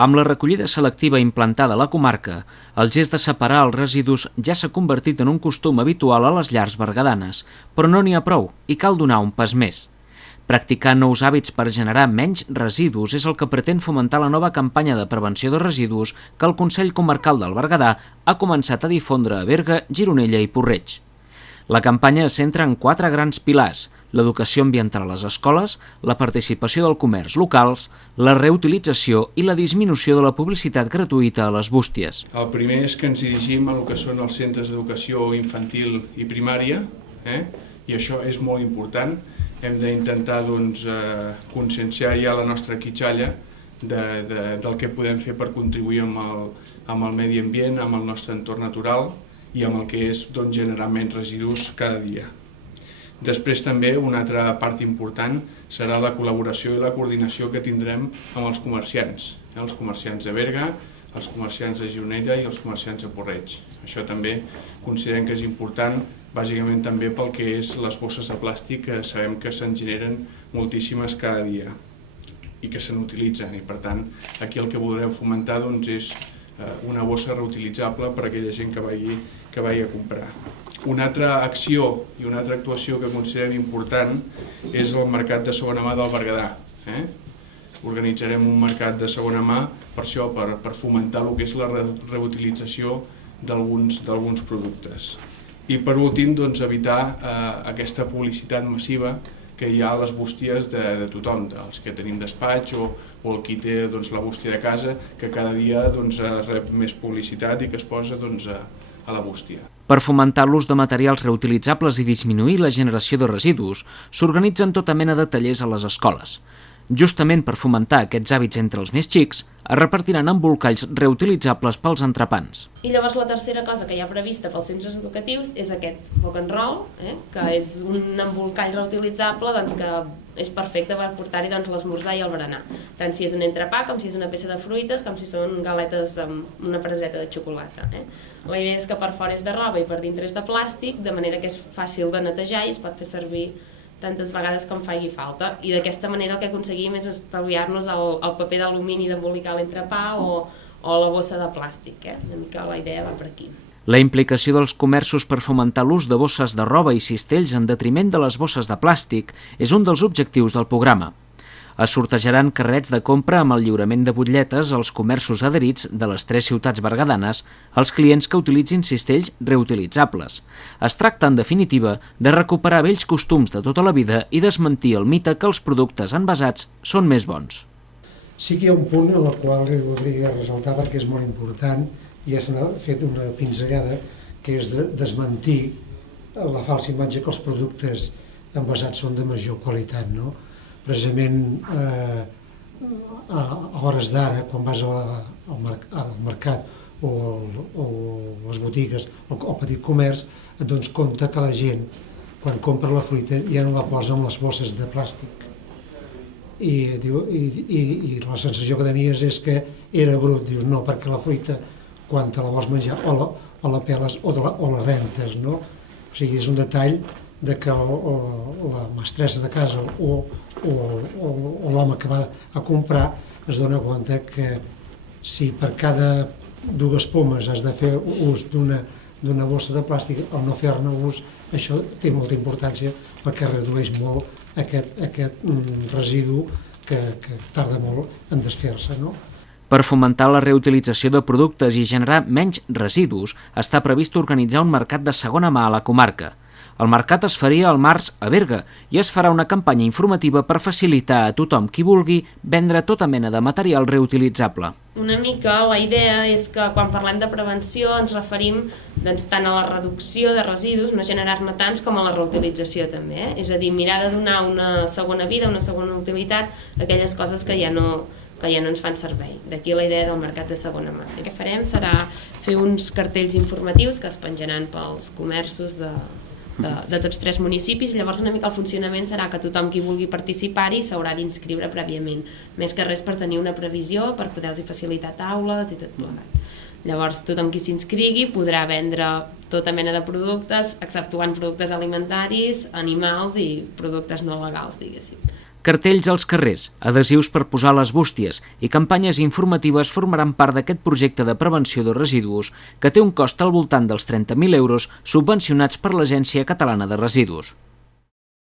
Amb la recollida selectiva implantada a la comarca, el gest de separar els residus ja s'ha convertit en un costum habitual a les llars berguedanes, però no n'hi ha prou i cal donar un pas més. Practicar nous hàbits per generar menys residus és el que pretén fomentar la nova campanya de prevenció de residus que el Consell Comarcal del Berguedà ha començat a difondre a Berga, Gironella i Puig-reig. La campanya es centra en 4 grans pilars: l'educació ambiental a les escoles, la participació del comerç locals, la reutilització i la disminució de la publicitat gratuïta a les bústies. El primer és que ens dirigim a el que són els centres d'educació infantil i primària, i això és molt important. Hem d'intentar conscienciar ja la nostra quitxalla del que podem fer per contribuir amb el medi ambient, amb el nostre entorn natural i amb el que és generar menys residus cada dia. Després també una altra part important serà la col·laboració i la coordinació que tindrem amb els comerciants de Berga, els comerciants de Gironella i els comerciants de Puig-reig. Això també considerem que és important, bàsicament també pel que és les bosses de plàstic, que sabem que se'n generen moltíssimes cada dia i que se n'utilitzen, i per tant aquí el que voldrem fomentar és una bossa reutilitzable per a aquella gent que vagi a comprar. Una altra acció i una altra actuació que considerem important és el mercat de segona mà del Berguedà. Organitzarem un mercat de segona mà per això, per fomentar el que és la reutilització d'alguns productes. I per últim, evitar aquesta publicitat massiva que hi ha a les bústies de tothom, els que tenim despatx o el qui té la bústia de casa, que cada dia rep més publicitat i que es posa a la bústia. Per fomentar l'ús de materials reutilitzables i disminuir la generació de residus, s'organitzen tota mena de tallers a les escoles. Justament per fomentar aquests hàbits entre els més xics, es repartiran embolcalls reutilitzables pels entrepans. I llavors la tercera cosa que hi ha prevista pels centres educatius és aquest book and roll, que és un embolcall reutilitzable que és perfecte per portar-hi l'esmorzar i el berenar, tant si és un entrepà com si és una peça de fruites com si són galetes amb una preseta de xocolata. La idea és que per fora és de roba i per dintre és de plàstic, de manera que és fàcil de netejar i es pot fer servir tantes vegades com faci falta, i d'aquesta manera el que aconseguim és estalviar-nos el paper d'alumini d'embolicar l'entrepà o la bossa de plàstic. Una mica la idea va per aquí. La implicació dels comerços per fomentar l'ús de bosses de roba i cistells en detriment de les bosses de plàstic és un dels objectius del programa. Es sortejaran carrets de compra amb el lliurament de butlletes als comerços adherits de les 3 ciutats berguedanes als clients que utilitzin cistells reutilitzables. Es tracta, en definitiva, de recuperar vells costums de tota la vida i desmentir el mite que els productes envasats són més bons. Sí que hi ha un punt en el qual voldria ressaltar perquè és molt important, i ja s'ha fet una pinzellada, que és desmentir la falsa imatge que els productes envasats són de major qualitat, no? Precisament a hores d'ara, quan vas al mercat o les botigues o al petit comerç, et dones compte que la gent, quan compra la fruita, ja no la posa en les bosses de plàstic. I la sensació que tenies és que era brut. Dius, no, perquè la fruita, quan te la vols menjar, o la peles o la rentes, no? O sigui, és un detall de que la mestressa de casa o l'home que va a comprar es dona compte que si per cada 2 pomes has de fer ús d'una bossa de plàstic, al no fer-ne ús, això té molta importància perquè redueix molt aquest residu que tarda molt en desfer-se, no? Per fomentar la reutilització de productes i generar menys residus, està previst organitzar un mercat de segona mà a la comarca. El mercat es faria al març a Berga i es farà una campanya informativa per facilitar a tothom qui vulgui vendre tota mena de material reutilitzable. Una mica la idea és que quan parlem de prevenció ens referim tant a la reducció de residus, no generar-ne tants, com a la reutilització també. És a dir, mirar de donar una segona vida, una segona utilitat a aquelles coses que ja no ens fan servei. D'aquí la idea del mercat de segona mà. El que farem serà fer uns cartells informatius que es penjaran pels comerços de tots 3 municipis, i llavors una mica el funcionament serà que tothom qui vulgui participar-hi s'haurà d'inscriure prèviament, més que res per tenir una previsió, per poder-los facilitar taules i tot plegat. Llavors tothom qui s'inscrigui podrà vendre tota mena de productes, exceptuant productes alimentaris, animals i productes no legals, diguéssim. Cartells als carrers, adhesius per posar les bústies i campanyes informatives formaran part d'aquest projecte de prevenció de residus que té un cost al voltant dels 30.000 euros subvencionats per l'Agència Catalana de Residus.